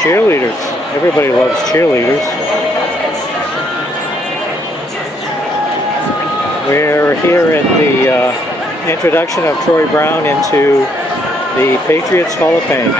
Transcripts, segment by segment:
Cheerleaders. Everybody loves cheerleaders. We're here at the introduction of Troy Brown into the Patriots Hall of Fame.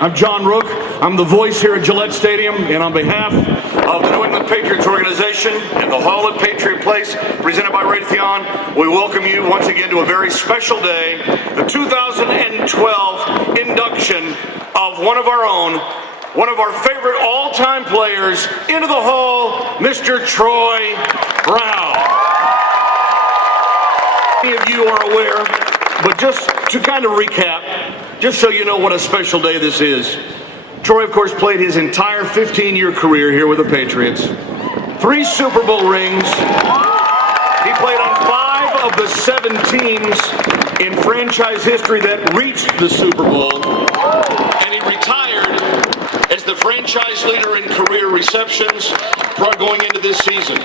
I'm John Rook. I'm the voice here at Gillette Stadium, and on behalf of the New England Patriots organization and the Hall at Patriot Place, presented by Raytheon, we welcome you once again to a very special day, the 2012 induction of one of our own, one of our favorite all-time players into the Hall, Mr. Troy Brown. Many of you are aware, but just to kind of recap, just so you know what a special day this is. Troy, of course, played his entire 15-year career here with the Patriots. 3 Super Bowl rings. He played on 5 of the 7 teams in franchise history that reached the Super Bowl. And he retired as the franchise leader in career receptions going into this season.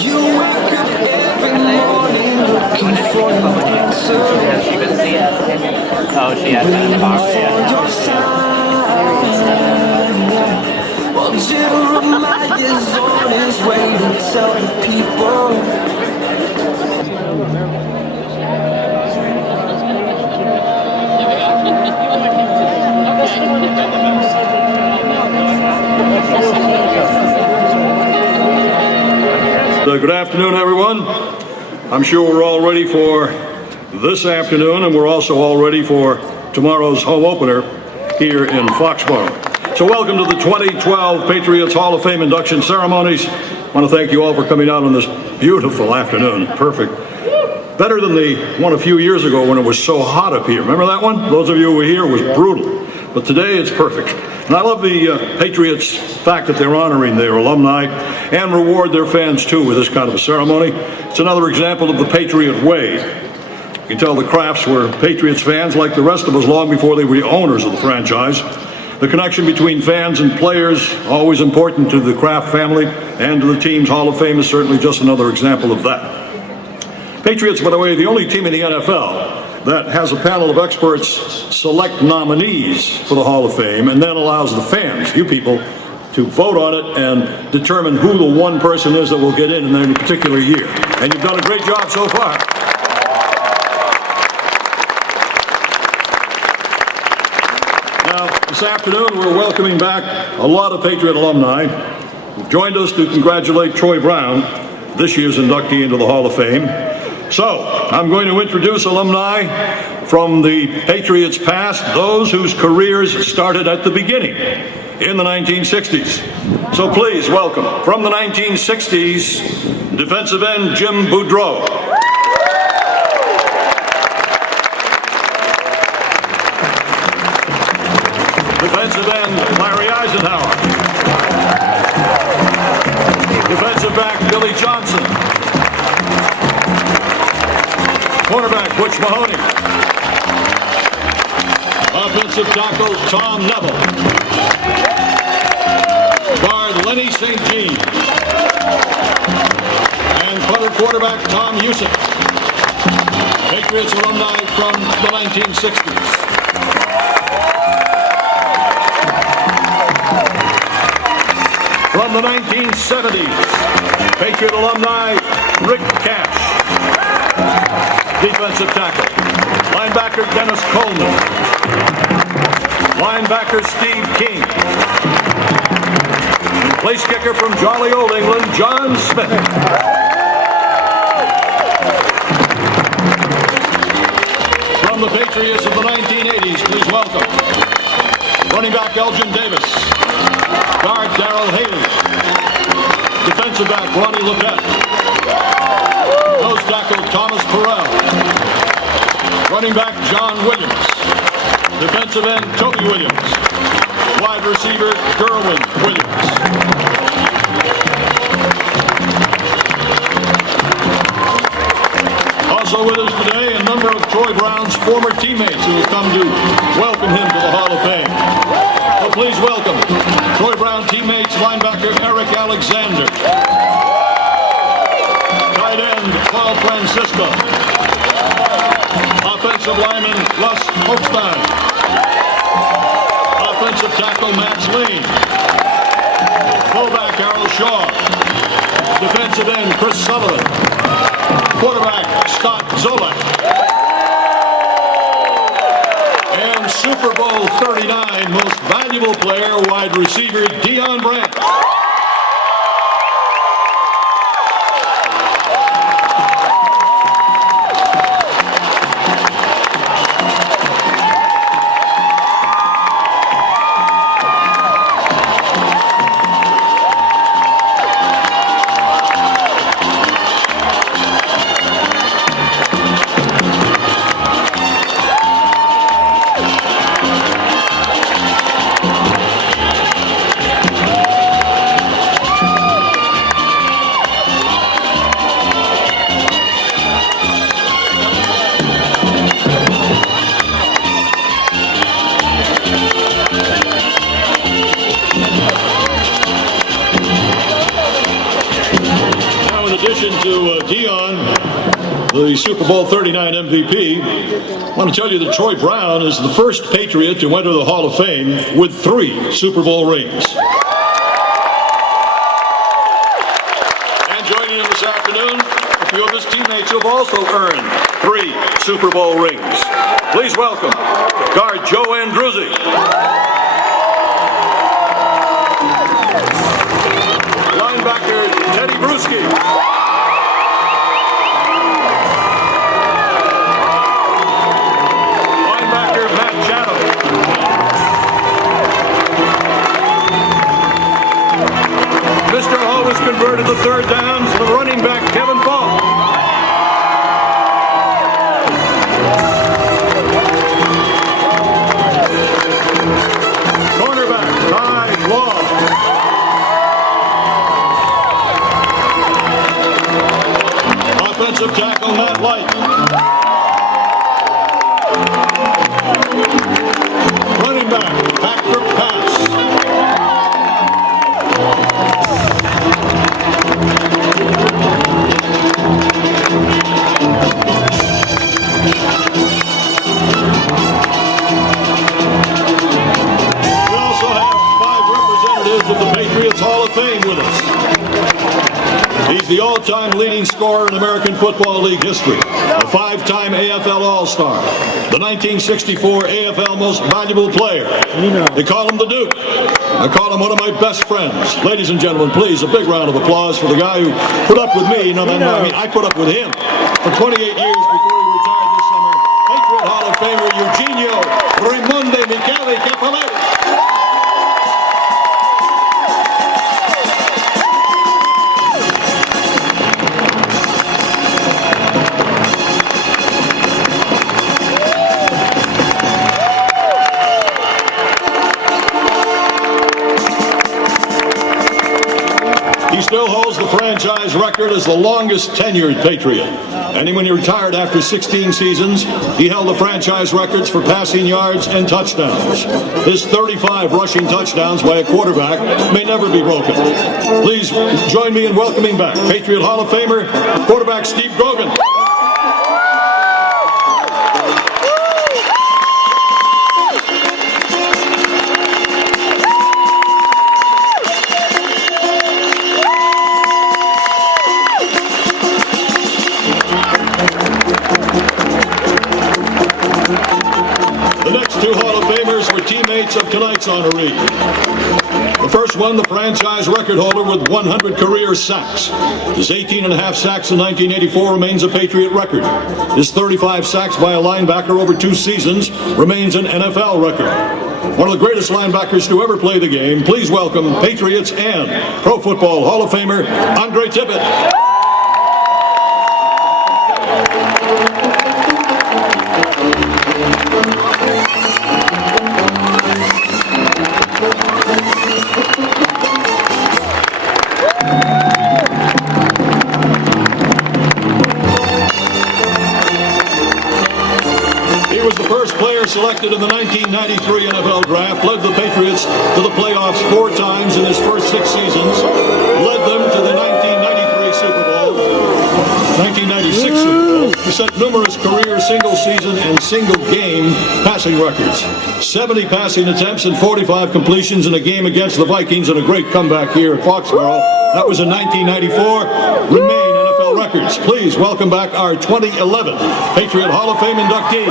You wake up every morning looking for an answer. Oh, she has that in the box. Well, Jeremiah's on his way to tell the people. Good afternoon, everyone. I'm sure we're all ready for this afternoon, and we're also all ready for tomorrow's home opener here in Foxborough. So welcome to the 2012 Patriots Hall of Fame induction ceremonies. I want to thank you all for coming out on this beautiful afternoon. Perfect. Better than the one a few years ago when it was so hot up here. Remember that one? Those of you who were here, it was brutal. But today it's perfect. And I love the Patriots' fact that they're honoring their alumni and reward their fans too with this kind of a ceremony. It's another example of the Patriot way. You can tell the Crafts were Patriots fans like the rest of us long before they were the owners of the franchise. The connection between fans and players, always important to the Kraft family and to the team's Hall of Fame, is certainly just another example of that. Patriots, by the way, are the only team in the NFL that has a panel of experts select nominees for the Hall of Fame and then allows the fans, you people, to vote on it and determine who the one person is that will get in any particular year. And you've done a great job so far. Now, this afternoon we're welcoming back a lot of Patriot alumni who've joined us to congratulate Troy Brown, this year's inductee into the Hall of Fame. So, I'm going to introduce alumni from the Patriots past, those whose careers started at the beginning in the 1960s. So please welcome, from the 1960s, defensive end Jim Boudreau. Defensive end Larry Eisenhower. Defensive back Billy Johnson. Cornerback Butch Mahoney. Offensive tackle Tom Neville. Guard Lenny St. Jean. And punter quarterback Tom Husick. Patriots alumni from the 1960s. From the 1970s, Patriot alumni Rick Cash. Defensive tackle, linebacker Dennis Coleman. Linebacker Steve King. And place kicker from jolly old England, John Smith. From the Patriots of the 1980s, please welcome running back Elgin Davis. Guard Darrell Haley. Defensive back Ronnie Leggett. Nose tackle Thomas Perrell. Running back John Williams. Defensive end Toby Williams. Wide receiver Gerwin Williams. Also with us today, a number of Troy Brown's former teammates who have come to welcome him to the Hall of Fame. So please welcome Troy Brown teammates linebacker Eric Alexander. Tight end Paul Francisco. Offensive lineman Les Holstein. Offensive tackle Max Lean. Fullback Errol Shaw. Defensive end Chris Sutherland. Quarterback Scott Zolak. And Super Bowl 39 most valuable player, wide receiver Deion Branch. The Super Bowl 39 MVP, I want to tell you that Troy Brown is the first Patriot to enter the Hall of Fame with 3 Super Bowl rings. And joining him this afternoon, a few of his teammates who have also earned 3 Super Bowl rings. Please welcome guard Joe Andruzzi. Linebacker Teddy Bruschi. Mr. Hall was converted to third downs, the running back Kevin Falk. Cornerback Ty Law. Offensive tackle Matt Light. Running back Patrick Pass. Of the Patriots Hall of Fame with us. He's the the all-time leading scorer in American Football League history, a 5-time AFL All-Star, the 1964 AFL Most Valuable Player. They call him the Duke. I call him one of my best friends. Ladies and gentlemen, please, a big round of applause for the guy who put up with me. I put up with him for 28 years before he retired this summer. Patriot Hall of Famer Eugenio Raimonde Michele Cappelletti. He still holds the franchise record as the longest tenured Patriot. And when he retired after 16 seasons, he held the franchise records for passing yards and touchdowns. His 35 rushing touchdowns by a quarterback may never be broken. Please join me in welcoming back Patriot Hall of Famer, quarterback Steve Grogan. Two Hall of Famers were teammates of tonight's honoree. The first one, the franchise record holder with 100 career sacks. His 18.5 sacks in 1984 remains a Patriot record. His 35 sacks by a linebacker over 2 seasons remains an NFL record. One of the greatest linebackers to ever play the game. Please welcome Patriots and Pro Football Hall of Famer Andre Tippett. Selected in the 1993 NFL Draft, led the Patriots to the playoffs 4 times in his first 6 seasons, led them to the 1993 Super Bowl, 1996 Super Bowl. He set numerous career single-season and single-game passing records. 70 passing attempts and 45 completions in a game against the Vikings and a great comeback here at Foxborough. That was in 1994. Remain NFL records. Please welcome back our 2011 Patriot Hall of Fame inductee.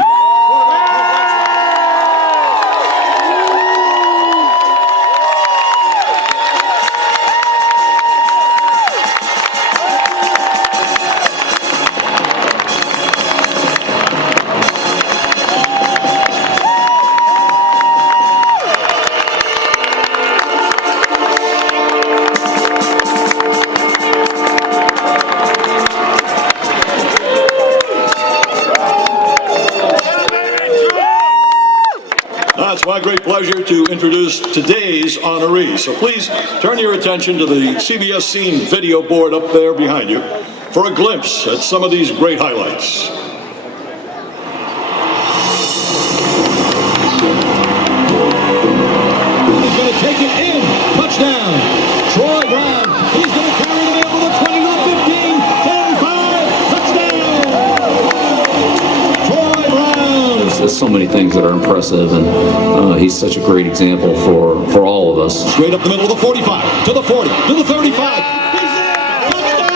It's my great pleasure to introduce today's honoree. So please turn your attention to the CBS Scene video board up there behind you for a glimpse at some of these great highlights. He's going to take it in. Touchdown. Troy Brown. He's going to carry it over the 20 to the 15. 10-5. Touchdown. Troy Brown. There's so many things that are impressive, and he's such a great example for all of us. Straight up the middle of the 45, to the 40, to the 35.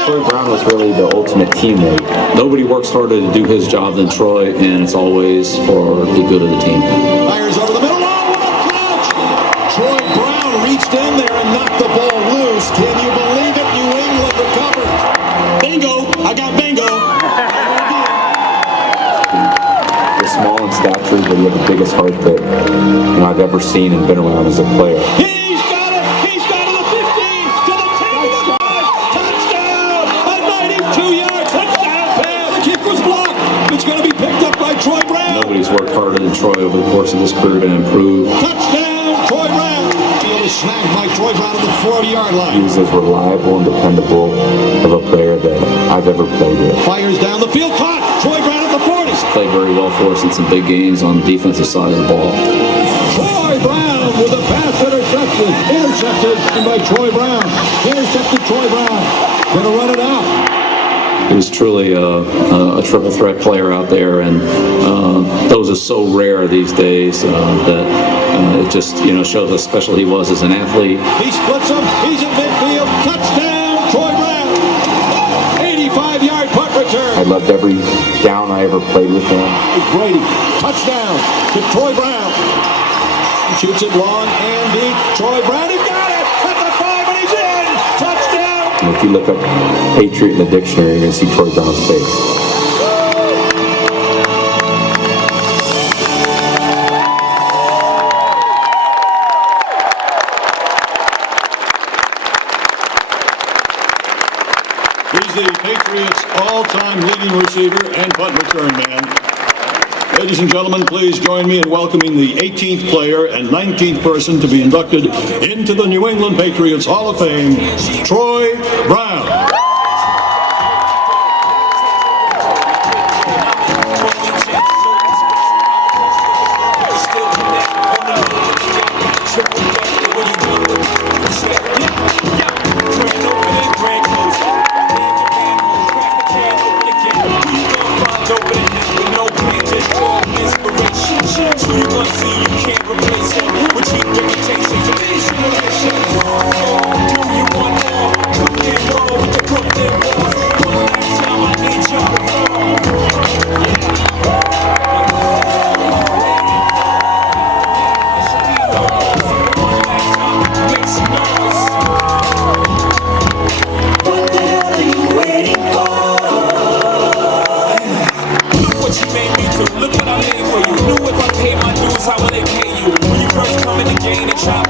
Troy Brown was really the ultimate teammate. Nobody works harder to do his job than Troy, and it's always for the good of the team. Fires over the middle. Oh, what a catch! Troy Brown reached in there and knocked the ball loose. Can you believe it? New England recovered. Bingo! I got bingo. Small in stature, but he had the biggest heart that I've ever seen and been around as a player. He's got it! He's got it! The 15 to the 10! Touchdown! A 92-yard touchdown pass! The kick was blocked. It's going to be picked up by Troy Brown. Nobody's worked harder than Troy over the course of his career to improve. Touchdown! Troy Brown! Field is snagged by Troy Brown at the 40-yard line. He was as reliable and dependable of a player that I've ever played with. Fires down the field. Caught! Troy Brown at the 40. Played very well for us in some big games on the defensive side of the ball. Troy Brown with a pass intercepted by Troy Brown. Intercepted Troy Brown. Gonna run it out. He was truly a triple threat player out there, and those are so rare these days that it just shows how special he was as an athlete. He splits him. He's in midfield. Touchdown, Troy Brown. loved every down I ever played with him. Brady, touchdown to Troy Brown. He shoots it long and deep. Troy Brown, he got it at the 5 and he's in. Touchdown. And if you look up Patriot in the dictionary, you're going to see Troy Brown's face. He's the Patriots' all-time leading receiver and punt return man. Ladies and gentlemen, please join me in welcoming the 18th player and 19th person to be inducted into the New England Patriots Hall of Fame, Troy Brown. Look what I made for you. Knew if I paid my dues, how will they pay you? When you first come in the game, they try